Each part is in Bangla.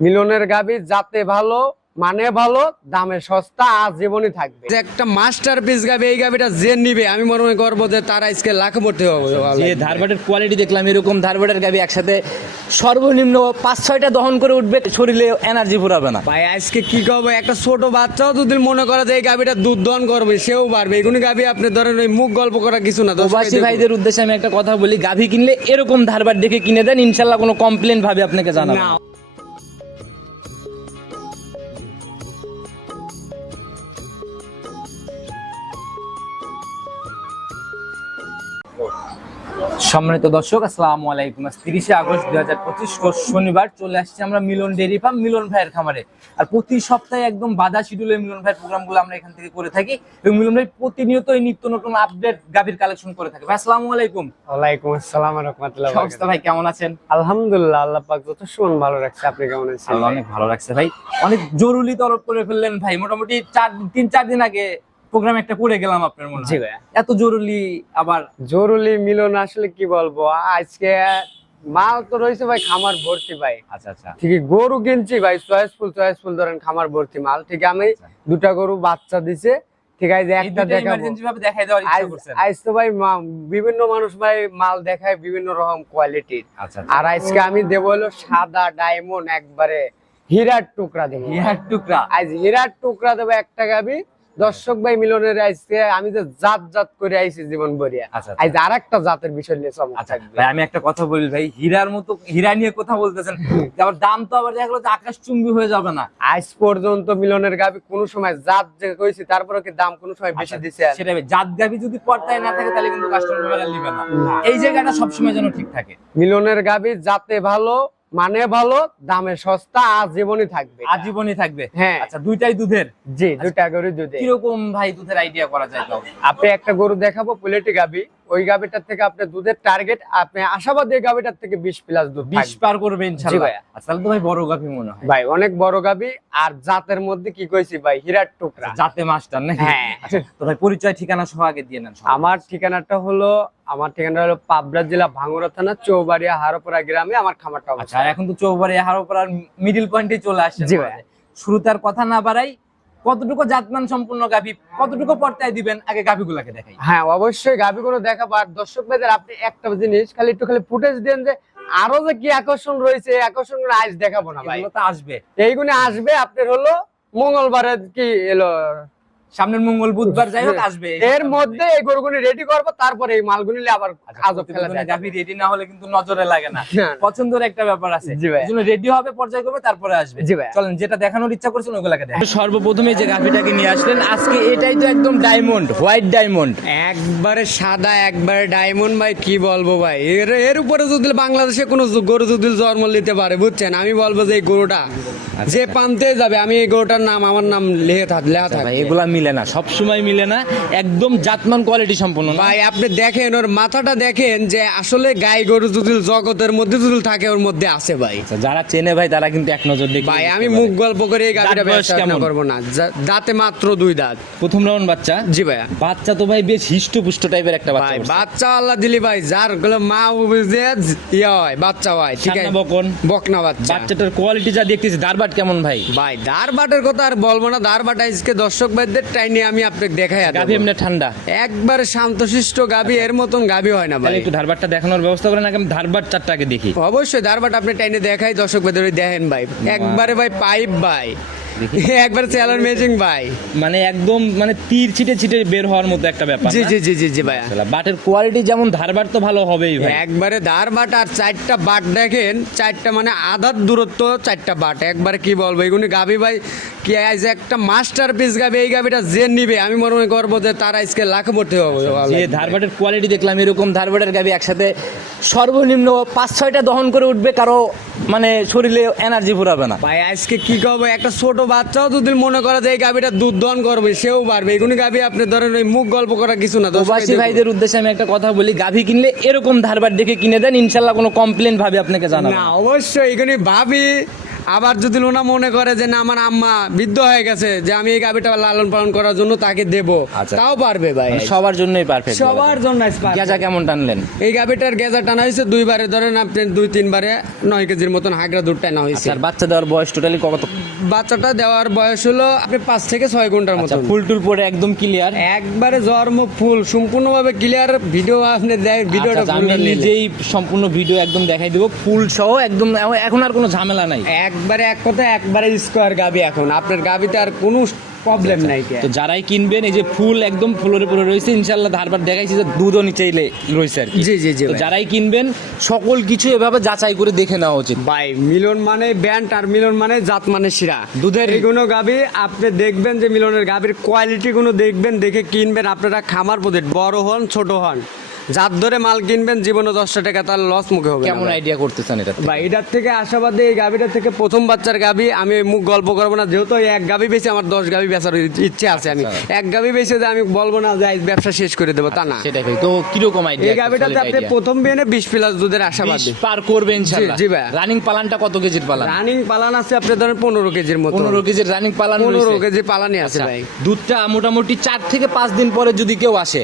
মিলনের গাবি যাতে ভালো মানে ভালো দামে সস্তা আজীবনই থাকবে। একটা মাস্টার পিস গাবি এই গাবিটা যে নিবে আমি মনে করব যে তারা আজকে লাখপতি হবে। যে ধারবাটের কোয়ালিটি দেখলাম এরকম ধারবাটের গাবি একসাথে সর্বনিম্ন পাঁচ ছয়টা দহন করে উঠবে শরীরে এনার্জি ফুরাবে না। ভাই আজকে কি করব? একটা ছোট বাচ্চাও যদি মনে করে যে এই গাবিটা দুধ দহন করবে সেও পারবে। এগুলি গাবি আপনি ধরেন ওই মুখ গল্প করা কিছু না প্রবাসী ভাইদের উদ্দেশ্যে আমি একটা কথা বলি গাভি কিনলে এরকম ধারবার দেখে কিনে দেন ইনশাল্লাহ কোনো কমপ্লেন ভাবে আপনাকে জানাব সম্মানিত দর্শক আসসালামু আলাইকুম। তিরিশে আগস্ট দুই হাজার পঁচিশ শনিবার চলে আসছি আমরা মিলন ডেরি ফার্ম মিলন ভাইয়ের খামারে। আর প্রতি সপ্তাহে একদম বাধা শিডিউলে মিলন ভাইয়ের প্রোগ্রামগুলো আমরা এখান থেকে করে থাকি এবং মিলন ভাই প্রতিনিয়ত এই নিত্য নতুন আপডেট গাভীর কালেকশন করে থাকে। ভাই আসসালামু আলাইকুম। ওয়ালাইকুম আসসালাম রহমতুল্লাহ অবস্থা ভাই কেমন আছেন? আলহামদুলিল্লাহ আল্লাহ পাক যত সুমন ভালো রাখছে। আপনি কেমন আছেন? অনেক ভালো লাগছে ভাই। অনেক জরুরি তরফ করে ফেললেন ভাই। মোটামুটি চার তিন চার দিন আগে প্রোগ্রাম একটা করে গেলাম আপনার মনে। জি ভাই এত জরুরি আবার? জরুরি মিলন আসলে কি বলব? আজকে মাল তো রয়েছে ভাই খামার ভর্তি ভাই। আচ্ছা আচ্ছা। ঠিকই গরু কিনছি ভাই চয়েসফুল চয়েসফুল ধরেন খামার ভর্তি মাল। ঠিক আমি দুটা গরু বাচ্চা দিছে। ঠিক আছে একটা দেখাবো। আজ- তো ভাই বিভিন্ন মানুষ ভাই মাল দেখায় বিভিন্ন রকম কোয়ালিটির আচ্ছা আর আজকে আমি দেবো হলো সাদা ডায়মন্ড একবারে হীরার টুকরা দেবো। ইহার টুকরা। আজ হীরার টুকরা দেবো একটা গাবি। দর্শক ভাই মিলনের আইসে আমি যে জাত জাত করে আইছি জীবন বরিয়া আচ্ছা, আচ্ছা। আজ আর একটা জাতের বিষয় নিয়ে আচ্ছা ভাই আমি একটা কথা বলি ভাই হীরার মতো হীরা নিয়ে কথা বলতেছেন। আবার দাম তো আবার দেখা গেলো যে আকাশ চুম্বি হয়ে যাবে না। আজ পর্যন্ত মিলনের গাবি কোন সময় জাত যে কইছি তারপরে কি দাম কোন সময় বেশি দিছে আর? সেটা জাত গাবি যদি পর্দায় না থাকে তাহলে কিন্তু কাস্টমার নিবে না। এই জায়গাটা সবসময় যেন ঠিক থাকে। মিলনের গাবি জাতে ভালো মানে ভালো দামে সস্তা আজীবনই থাকবে আজীবনই থাকবে? হ্যাঁ। আচ্ছা দুইটাই দুধের? জি দুইটা গরু দুধের। কীরকম ভাই দুধের আইডিয়া করা যায় তো আপনি একটা গরু দেখাবো পুলেটি গাবি। ওই গাবিটার থেকে আপনি দুধের টার্গেট আপনি আশাবাদ এই গাবিটার থেকে বিশ প্লাস দুধ বিশ পার করবে ইনশাআল্লাহ ভাইয়া। আচ্ছা তাহলে তো ভাই বড় গাভি মনে হয়। ভাই অনেক বড় গাবি আর জাতের মধ্যে কি কইছি ভাই হীরার টুকরা। জাতে মাস্টার নাকি? হ্যাঁ। আচ্ছা, তো ভাই পরিচয় ঠিকানা সহ আগে দিয়ে নেন আমার ঠিকানাটা হলো আমার ঠিকানা হলো পাবনা জেলা ভাঙ্গুরা থানা চৌবাড়িয়া হারোপাড়া গ্রামে আমার খামারটা আচ্ছা এখন তো চৌবাড়িয়া হারোপাড়ার মিডিল পয়েন্টে চলে আসছে জি ভাই। শুরুতে আর কথা না বাড়াই কতটুকু জাতমান সম্পূর্ণ গাভি কতটুকু পর্তায় দিবেন আগে গাভিগুলাকে দেখাই। হ্যাঁ অবশ্যই গাভি দেখাবার দেখাবো। আর দর্শক ভাইদের আপনি একটা জিনিস খালি একটু খালি ফুটেজ দেন যে আরও যে কি আকর্ষণ রয়েছে আকর্ষণগুলো আজ দেখাবো না ভাই। তো আসবে। এইগুলো আসবে আপনার হলো মঙ্গলবারে কি এলো? সামনের মঙ্গল বুধবার যাই হোক আসবে। এর মধ্যে এই গরুগুলি রেডি করব তারপরে এই মালগুলি আবার আজব খেলা। গাভি রেডি না হলে কিন্তু নজরে লাগে না। পছন্দের একটা ব্যাপার আছে। রেডি হবে পর্যায় করবে তারপরে আসবে। জি ভাই। চলেন যেটা দেখানোর ইচ্ছা করছেন ওগুলাকে দেখেন সর্বপ্রথমে যে গাভিটাকে নিয়ে আসলেন আজকে এটাই তো একদম ডায়মন্ড হোয়াইট ডায়মন্ড একবারে সাদা একবারে ডায়মন্ড ভাই কি বলব ভাই? এর এর উপরে যদি বাংলাদেশে কোনো গরু যদি জন্ম নিতে পারে বুঝছেন? আমি বলব যে এই গরুটা যে পান্তে যাবে আমি এই গরুটার নাম আমার নাম লেখা থাক লেখা ভাই থাকবে এগুলা মিলে না সব সময় মিলে না একদম জাতমান কোয়ালিটি সম্পূর্ণ ভাই আপনি দেখেন ওর মাথাটা দেখেন যে আসলে গাই গরু যদি জগতের মধ্যে যদি থাকে ওর মধ্যে আছে ভাই। আচ্ছা, যারা চেনে ভাই তারা কিন্তু এক নজর দেখে ভাই আমি মুখ গল্প করে এই গাড়িটা ব্যবসা? করব না। দাঁতে মাত্র দুই দাঁত। প্রথম রাউন্ড বাচ্চা? জি ভাইয়া। বাচ্চা তো ভাই বেশ হিষ্টপুষ্ট টাইপের একটা বাচ্চা ভাই বাচ্চা আল্লাহ দিলি ভাই যারগুলো মা বুঝে ইয়া হয় বাচ্চা হয় ঠিক আছে? বকন। বকনা বাচ্চা। বাচ্চাটার কোয়ালিটি যা দেখতেছি দারবাট কেমন ভাই? ভাই ধারবাটের কথা আর বলব না ধারবাট আজকে দর্শক ভাইদের টাইনে আমি আপনাকে দেখাই আর গাভি এমনি ঠান্ডা একবার শান্তশিষ্ট গাভী এর মতন গাবি হয় না ভাই একটু ধারবাটটা দেখানোর ব্যবস্থা করেন আগে আমি ধারবাট চারটাকে দেখি অবশ্যই ধারবাট আপনি টাইনে দেখাই দর্শক ভেতরে দেখেন ভাই একবারে ভাই পাইপ ভাই। একবারে চ্যালেঞ্জ মেজিং ভাই। মানে একদম মানে তীর ছিটে ছিটে বের হওয়ার মতো একটা ব্যাপার জি জি জি জি জি শালা, বাটের কোয়ালিটি যেমন ধারবাট তো ভালো হবেই ভাই। একবারে ধার বাট আর চারটা বাট দেখেন চারটা মানে আধার দূরত্ব চারটা বাট। একবারে কি বলব এগুলি গাবি ভাই কি আজ একটা মাস্টার পিস গাবি এই গাবিটা যে নিবে আমি মনে করব যে তারা আজকে লাখপতি হবে যে ধারবাটের কোয়ালিটি দেখলাম এরকম ধারবাটের গাবি একসাথে সর্বনিম্ন পাঁচ ছয়টা দহন করে উঠবে কারও মানে শরীরে এনার্জি ফুরাবে না। ভাই আজকে কি করব একটা ছোট বাচ্চাও যদি মনে করা যায় এই গাবিটা দুধ দন করবে সেও বাড়বে এগুলি গাভী আপনি ধরেন ওই মুখ গল্প করা কিছু না প্রবাসী ভাইদের উদ্দেশ্যে আমি একটা কথা বলি গাভি কিনলে এরকম ধারবার দেখে কিনে দেন ইনশাল্লাহ কোনো কমপ্লেন ভাবে আপনাকে জানাব না অবশ্যই এখানে ভাবি আবার যদি লোনা মনে করে যে না আমার আম্মা বৃদ্ধ হয়ে গেছে যে আমি এই গাবিটা লালন পালন করার জন্য তাকে দেব আচ্ছা। তাও পারবে ভাই। মানে সবার জন্যই পারফেক্ট সবার জন্য গেজা কেমন টানলেন? এই গাবিটার গেজা টানা হয়েছে দুইবারে ধরেন আপনি দুই তিনবারে নয় কেজির মতন হাগরা দুধ টানা হয়েছে। আর বাচ্চা দেওয়ার বয়স টোটালি কত? বাচ্চাটা দেওয়ার বয়স হলো আপনি পাঁচ থেকে ছয় ঘণ্টার আচ্ছা মতন। ফুল টুল পরে একদম ক্লিয়ার একবারে জন্ম ফুল সম্পূর্ণভাবে ক্লিয়ার ভিডিও আপনি দেখ ভিডিওটা আচ্ছা, আমি নিজেই সম্পূর্ণ ভিডিও একদম দেখাই দিব। ফুল সহ একদম এখন আর কোনো ঝামেলা নাই। একবারে এক কথা একবারে স্কোয়ার গাবি এখন। আপনার গাবিতে আর কোনো প্রবলেম নাই কে। তো যারাই কিনবেন এই যে ফুল একদম ফুলের উপরে রয়েছে ইনশাল্লাহ ধারবার দেখাইছি যে দুধও নিচে এলে রয়েছে আর কি। জি জি জি তো যারাই কিনবেন সকল কিছু এভাবে যাচাই করে দেখে নেওয়া উচিত। ভাই মিলন মানে ব্যান্ড আর মিলন মানে জাত মানে শিরা। দুধের- এইগুলো গাবি আপনি দেখবেন যে মিলনের গাবির কোয়ালিটি গুলো দেখবেন দেখে কিনবেন আপনারা খামার পদ্ধতি বড় হন ছোট হন। যার ধরে মাল কিনবেন জীবনে দশটা টাকা তার লস মুখে হবে কেমন আইডিয়া করতেছেন এটা ভাই এটার থেকে আশাবাদী এই গাবিটার থেকে প্রথম বাচ্চার গাবি আমি মুখ গল্প করব না যেহেতু এক গাবি বেশি আমার দশ গাবি বেচার ইচ্ছে আছে আমি। আচ্ছা। এক গাবি বেশি যে আমি বলব না যে ব্যবসা শেষ করে দেবো তা না। সেটাই তো কীরকম আইডিয়া এই গাবিটাতে আপনি প্রথম বিয়ে বিশ প্লাস দুধের আশাবাদী। পার করবে ইনশাল্লাহ। জি, ভাই। রানিং পালানটা কত কেজির পালান? রানিং পালান আছে আপনার ধরেন পনেরো কেজির মতো। পনেরো কেজির রানিং পালান পনেরো কেজি পালানি আছে আচ্ছা, ভাই। দুধটা মোটামুটি চার থেকে পাঁচ দিন পরে যদি কেউ আসে।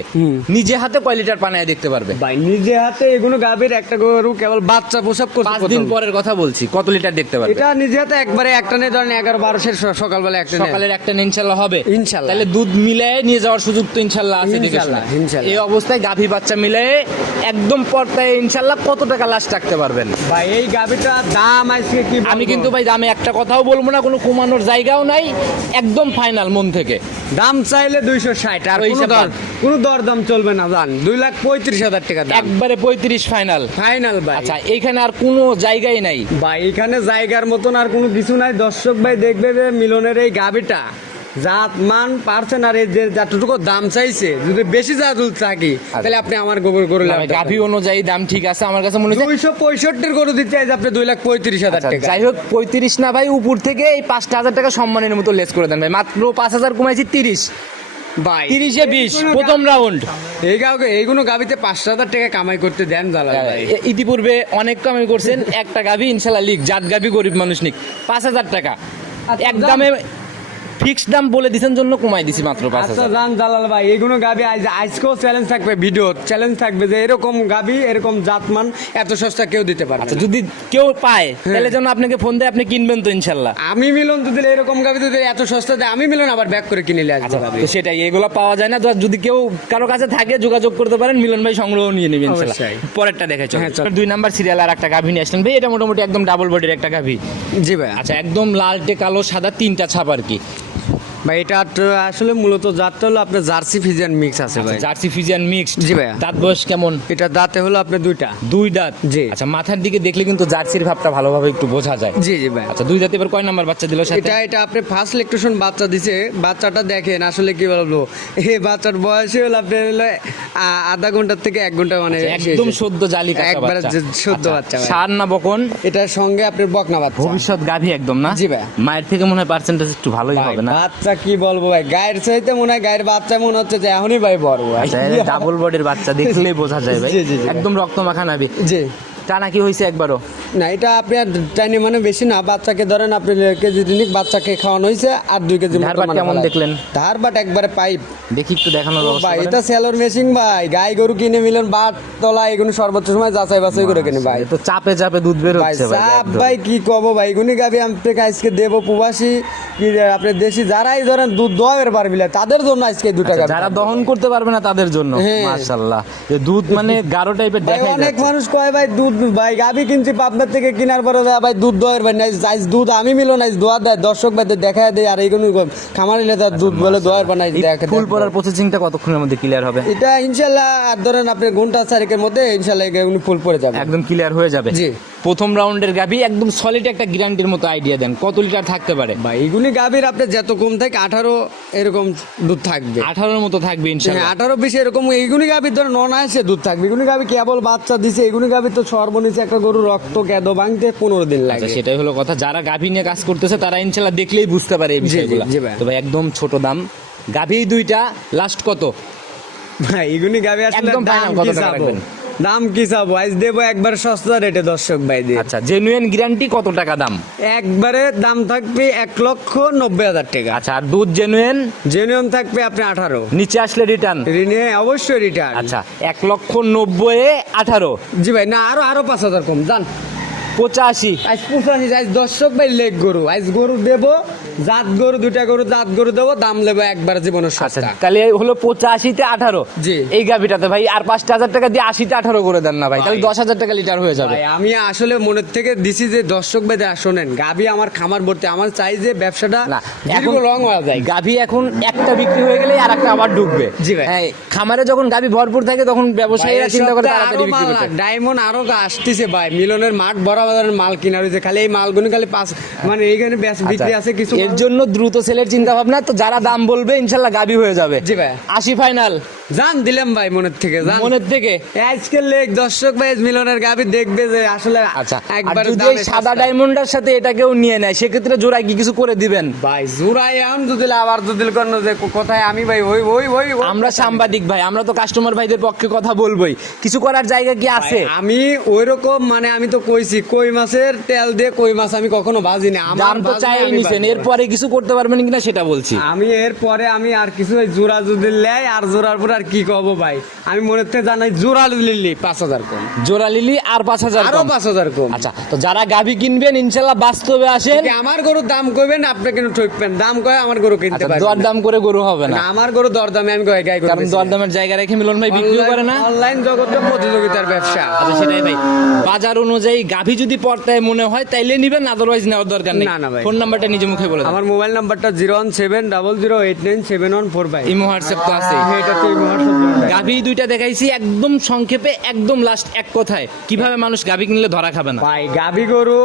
নিজে হাতে কয় লিটার পানায় দেখতে পারবে। ভাই নিজে হাতে এগুলো গাভীর একটা গরু কেবল বাচ্চা প্রসব করছে পাঁচ দিন পরের কথা বলছি কত লিটার দেখতে পারবে? এটা নিজে হাতে একবারে একটা নেই ধরেন এগারো বারোশের সকালবেলা একটা সকালের একটা ইনশাল্লাহ হবে। ইনশাল্লাহ। তাহলে দুধ মিলে নিয়ে যাওয়ার সুযোগ তো ইনশাল্লাহ আছে ইনশাল্লাহ। এই অবস্থায় গাভী বাচ্চা মিলে একদম পর্দায় ইনশাল্লাহ কত টাকা লাস্ট রাখতে পারবেন? ভাই এই গাভীটা দাম আজকে কি আমি কিন্তু ভাই দামে একটা কথাও বলব না কোনো কমানোর জায়গাও নাই একদম ফাইনাল মন থেকে। দাম চাইলে দুইশো ষাট আর কোনো হিসাব দর কোনো দর দাম চলবে না জান। দুই লাখ পঁয়ত্রিশ হাজার টাকা দাম। একবারে পঁয়ত্রিশ ফাইনাল ফাইনাল ভাই। আচ্ছা এইখানে আর কোনো জায়গাই নাই। ভাই এখানে জায়গার মতন আর কোনো কিছু নাই। দর্শক ভাই দেখবে যে মিলনের এই গাবিটা জাত মান পারছেন আর এই যে যতটুকু দাম চাইছে যদি বেশি জাত থাকি তাহলে আপনি আমার গোবর গরু আমি গাভী অনুযায়ী দাম ঠিক আছে আমার কাছে মনে হচ্ছে দুইশো পঁয়ষট্টির গরু দিতে চাইছে আপনি দুই লাখ পঁয়ত্রিশ হাজার আচ্ছা, টাকা। যাই হোক পঁয়ত্রিশ না ভাই উপর থেকে এই পাঁচটা হাজার টাকা সম্মানের মতো লেস করে দেন ভাই। মাত্র পাঁচ হাজার কমাইছি তিরিশ। ভাই। তিরিশে বিশ প্রথম রাউন্ড। এই কাউকে এইগুলো গাবিতে পাঁচশো হাজার টাকা কামাই করতে দেন জালাল ভাই। ইতিপূর্বে অনেক কামাই করছেন একটা গাভী ইনশাল্লাহ লিখ জাত গাভী গরিব মানুষ নিক পাঁচ হাজার টাকা। আচ্ছা, এক দামে ফিক্সড দাম বলে দিছেন জন্য কমাই দিছি মাত্র পাঁচ আচ্ছা হাজার। জান জালাল ভাই এগুলো গাবি আজ আজকেও চ্যালেঞ্জ থাকবে ভিডিও চ্যালেঞ্জ থাকবে যে এরকম গাবি এরকম জাতমান এত সস্তা কেউ দিতে পারবে আচ্ছা যদি কেউ পায় হ্যাঁ। তাহলে যেন আপনাকে ফোন দেয় আপনি কিনবেন তো ইনশাল্লাহ। আমি মিলন তো দিলে এরকম গাবি তো এত সস্তা দেয় আমি মিলন আবার ব্যাক করে কিনে নিয়ে আসব তো সেটাই এগুলো পাওয়া যায় না। যদি কেউ কারও কাছে থাকে যোগাযোগ করতে পারেন মিলন ভাই সংগ্রহ নিয়ে নেবেন। পরেরটা দেখে হ্যাঁ, চল। দুই নাম্বার সিরিয়াল আর একটা গাভী নিয়ে আসলেন ভাই এটা মোটামুটি একদম ডাবল বডির একটা গাভী। জি ভাই আচ্ছা একদম লালটে কালো সাদা তিনটা ছাপ আর কি। ভাই এটা আসলে মূলত জাতটা হলো আপনার জার্সি ফিজিয়ান মিক্স আছে ভাই। জার্সি ফিজিয়ান মিক্সড জি ভাইয়া। দাঁত বয়স কেমন? এটা দাঁতে হলো আপনার দুইটা। দুই দাঁত? জি। আচ্ছা মাথার দিকে দেখলে কিন্তু জার্সির ভাবটা ভালোভাবে একটু বোঝা যায়। জি জি ভাই। আচ্ছা দুই দাঁত এবার কয় নাম্বার বাচ্চা দিল সাথে? এটা এটা আপনি ফার্স্ট ইলেকট্রিশন বাচ্চা দিছে। বাচ্চাটা দেখেন আসলে কি বলব? এই বাচ্চার বয়সই হলো আপনার হলো আধা ঘণ্টার থেকে এক ঘণ্টা মানে আচ্ছা, একদম সদ্য জালি কাটা বাচ্চা। সদ্য আচ্ছা, বাচ্চা ভাই। ষাঁড় না বকন? এটার সঙ্গে আপনার বকনা বাচ্চা। ভবিষ্যৎ গাভী একদম না? জি ভাই। মায়ের থেকে মনে হয় পার্সেন্টেজ একটু ভালোই হবে না? বাচ্চা কি বলব ভাই? গায়ের চাইতে মনে হয় গায়ের বাচ্চা মনে হচ্ছে যে এখনই ভাই বড় ভাই। ডাবল বডির বাচ্চা দেখলেই বোঝা যায় ভাই। একদম রক্ত মাখা নাবি জি। টানা কি হয়েছে একবারও? না এটা আপনি টাইনি মানে বেশি না বাচ্চাকে ধরেন আপনি কেজি দিনিক বাচ্চাকে খাওয়ানো হয়েছে আর দুই কেজি ধারবাট মানে কেমন। দেখলেন? ধারবাট একবারে পাইপ। দেখি একটু দেখানোর ভাই এটা সেলর মেশিন ভাই গাই গরু কিনে মিলেন বাট তলা এগুলো সর্বোচ্চ সময় যাচাই বাছাই করে কিনে ভাই। তো চাপে চাপে দুধ বের ভাই হচ্ছে ভাই ভাই কি কব ভাই? এগুনি গাবি আপনাকে আজকে দেবো প্রবাসী কি আপনি দেশি যারাই ধরেন দুধ দোয়াবের পারবি না, তাদের জন্য আজকে দুটা আচ্ছা, গাবি যারা দহন করতে পারবে না তাদের জন্য হ্যাঁ। মাশাআল্লাহ। দুধ মানে গাঢ় টাইপের দেখাই অনেক মানুষ কয় ভাই দুধ ভাই গাবি কিনছি পাবনার থেকে কেনার পরে ভাই, দুধ দোয়ার ভাই নাই দুধ আমি মিলো নাই দোয়া দেয় দর্শক ভাই দেখা দেয় আর এইগুলো খামারিলে তার দুধ বলে দোয়ার বানাই দেখে ফুল পড়ার প্রসেসিংটা কতক্ষণের মধ্যে ক্লিয়ার হবে? এটা ইনশাল্লাহ আর ধরেন আপনি ঘণ্টা চারিকের মধ্যে ইনশাল্লাহ এগুলো ফুল পড়ে যাবে। একদম ক্লিয়ার হয়ে যাবে। জি। প্রথম রাউন্ডের গাবি একদম সলিড একটা গ্যারান্টির মতো আইডিয়া দেন। কত লিটার থাকতে পারে? ভাই এগুলি গাবির আপনি যত কম থাকে আঠারো এরকম দুধ থাকবে। আঠারোর মতো থাকবে হ্যাঁ ইনশাল্লাহ আঠারো বিশ এরকম এইগুলি গাবির ধরে নন আসে দুধ থাকবে। এগুলি গাবি কেবল বাচ্চা দিছে এগুলি গাবি তো সর্বনিচে একটা গরু রক্ত কেদ ভাঙতে পনেরো দিন আচ্ছা লাগে। সেটাই হলো কথা। যারা গাভী নিয়ে কাজ করতেছে তারা ইনশাল্লাহ দেখলেই বুঝতে পারে এই বিষয়গুলো। তো ভাই একদম ছোট দাম। গাভী দুইটা লাস্ট কত? ভাই এগুনি গাভী আসলে একদম দাম কত টাকা রাখবেন? দাম কি চাবো? আজ দেবো একবার সস্তা রেটে দর্শক ভাই দিয়ে আচ্ছা জেনুইন গ্যারান্টি কত টাকা দাম? একবারে দাম থাকবে এক লক্ষ নব্বই হাজার টাকা। আচ্ছা আর দুধ জেনুইন জেনুইন থাকবে আপনি আঠারো। নিচে আসলে রিটার্ন ঋণে অবশ্যই রিটার্ন আচ্ছা এক লক্ষ নব্বই আঠারো। জি ভাই না আরও আরও পাঁচ হাজার কম জান পঁচাশি। আজ পঁচাশি আজ দর্শক ভাই লেগ গরু। আজ গরু দেবো জাত গরু দুইটা গরু জাত গরু দেবো দাম দেবো একবার জীবনের আচ্ছা সস্তা তাহলে হলো পঁচাশিতে আঠারো। জি। এই গাভিটাতে ভাই আর পাঁচটা হাজার টাকা দিয়ে আশিতে আঠারো করে দেন না ভাই। তাহলে দশ হাজার টাকা লিটার হয়ে যাবে। ভাই, আমি আসলে মনের থেকে দিছি যে দর্শক ভাই শোনেন গাবি আমার খামার ভর্তি। আমার চাই যে ব্যবসাটা না এখন লং হওয়া যায়। গাভী এখন একটা বিক্রি হয়ে গেলে আর একটা আবার ঢুকবে জি ভাই। খামারে যখন গাভী ভরপুর থাকে তখন ব্যবসায়ীরা চিন্তা করে তাড়াতাড়ি বিক্রি করতে। ডায়মন্ড আরও আসতেছে ভাই। মিলনের মাঠ বড় বাজারের মাল কিনা রয়েছে। খালি এই মালগুলো খালি পাঁচ মানে এইখানে বেশ- বিক্রি আছে কিছু আচ্ছা, এর জন্য দ্রুত সেলের চিন্তা ভাবনা তো যারা দাম বলবে ইনশাল্লাহ গাভী হয়ে যাবে। জি ভাই। আশি ফাইনাল জান দিলাম ভাই মনের থেকে জান। মনের থেকে? আজকে লেগ দর্শক ভাই মিলনের গাবি দেখবে যে আসলে আচ্ছা একবার যদি সাদা ডায়মন্ডের সাথে এটাকেও নিয়ে নেয় সেক্ষেত্রে জোড়ায় কি কিছু করে দিবেন? ভাই জুরাই আম যদি আবার যদি কর্ণ যে কোথায় আমি ভাই ওই ওই ওই- আমরা সাংবাদিক ভাই আমরা তো কাস্টমার ভাইদের পক্ষে কথা বলবোই। কিছু করার জায়গা কি আছে? আমি ওই রকম মানে আমি তো কইছি কই মাছের তেল দিয়ে কই মাছ আমি কখনো ভাজি না আমার দাম তো চাই নিছেন এরপরে কিছু করতে পারবেন কিনা সেটা বলছি। আমি এর পরে আমি আর কিছু ওই জোড়া যদি লেয় আর জোড়ার পর আর কি কব ভাই? আমি মনে থেকে জানাই জোড়া লিলি পাঁচ হাজার কম। জোড়া লিলি আর পাঁচ হাজার আরও পাঁচ হাজার কম। আচ্ছা তো যারা গাভী কিনবেন ইনশাল্লাহ বাস্তবে আসেন। আমার গরুর দাম কইবেন আপনি কেন ঠকবেন। দাম কয় আমার গরু কিনতে আচ্ছা, পারবেন দরদাম করে গরু হবে না। আমার গরু দরদামে আমি কয় গাই কারণ জায়গা রেখে মিলন ভাই বিক্রিও করে না। অনলাইন প্রতিযোগিতার ব্যবসা। আচ্ছা সেটাই ভাই। বাজার অনুযায়ী গাভী যদি মনে হয় তাইলে নিবেন আদারওয়াইজ নেওয়ার দরকার নেই। না, না ভাই। ফোন নাম্বারটা নিজে মুখে বলে আমার মোবাইল নাম্বারটা zero one seven double zero eight nine seven one four five. Imo WhatsApp তো আছে হোয়াটসঅ্যাপ গাভী দুইটা দেখাইছি একদম সংক্ষেপে একদম লাস্ট এক কথায়। কীভাবে মানুষ গাভী কিনলে ধরা খাবে না? ভাই গাবি গরু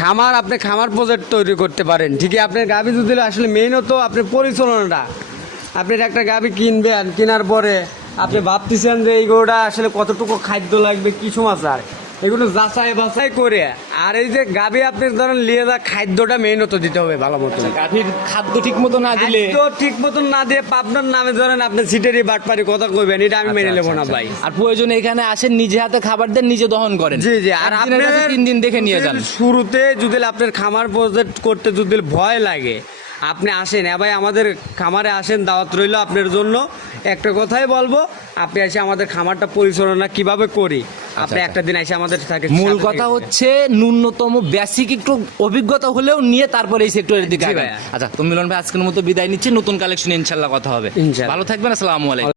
খামার আপনি খামার প্রজেক্ট তৈরি করতে পারেন। ঠিকই আপনার গাবি যদি আসলে মেইন হতো আপনার পরিচালনাটা আপনি একটা গাবি কিনবেন কেনার পরে আপনি ভাবতেছেন যে এই গরুটা আসলে কতটুকু খাদ্য লাগবে কি সমাচার? এগুলো যাচাই বাছাই করে। আর এই যে গাবি আপনি ধরেন লিয়ে যা খাদ্যটা মেইন হতো দিতে হবে ভালো মতো গাভীর খাদ্য ঠিক মতো না দিলে তো ঠিক মতো না দিয়ে পাবনার নামে ধরেন আপনি সিটেরই বাটপারি কথা কইবেন এটা আমি মেনে নেব না ভাই। আর প্রয়োজন এখানে আসেন নিজে হাতে খাবার দেন নিজে দহন করেন। জি জি আর আপনি তিন দিন দেখে নিয়ে যান। শুরুতে যদি আপনার খামার প্রজেক্ট করতে যদি ভয় লাগে আপনি আসেন। এবাই ভাই আমাদের খামারে আসেন দাওয়াত রইল আপনার জন্য। একটা কথাই বলব আপনি এসে আমাদের খামারটা পরিচালনা কীভাবে করি? আপনি একটা দিন এসে আমাদের আচ্ছা, মূল কথা হচ্ছে ন্যূনতম বেসিক একটু অভিজ্ঞতা হলেও নিয়ে তারপরে এই সেক্টরের দিকে। আচ্ছা তো মিলন ভাই আজকের মতো বিদায় নিচ্ছি। নতুন কালেকশন ইনশাল্লাহ কথা হবে। ভালো থাকবেন আসসালামু আলাইকুম।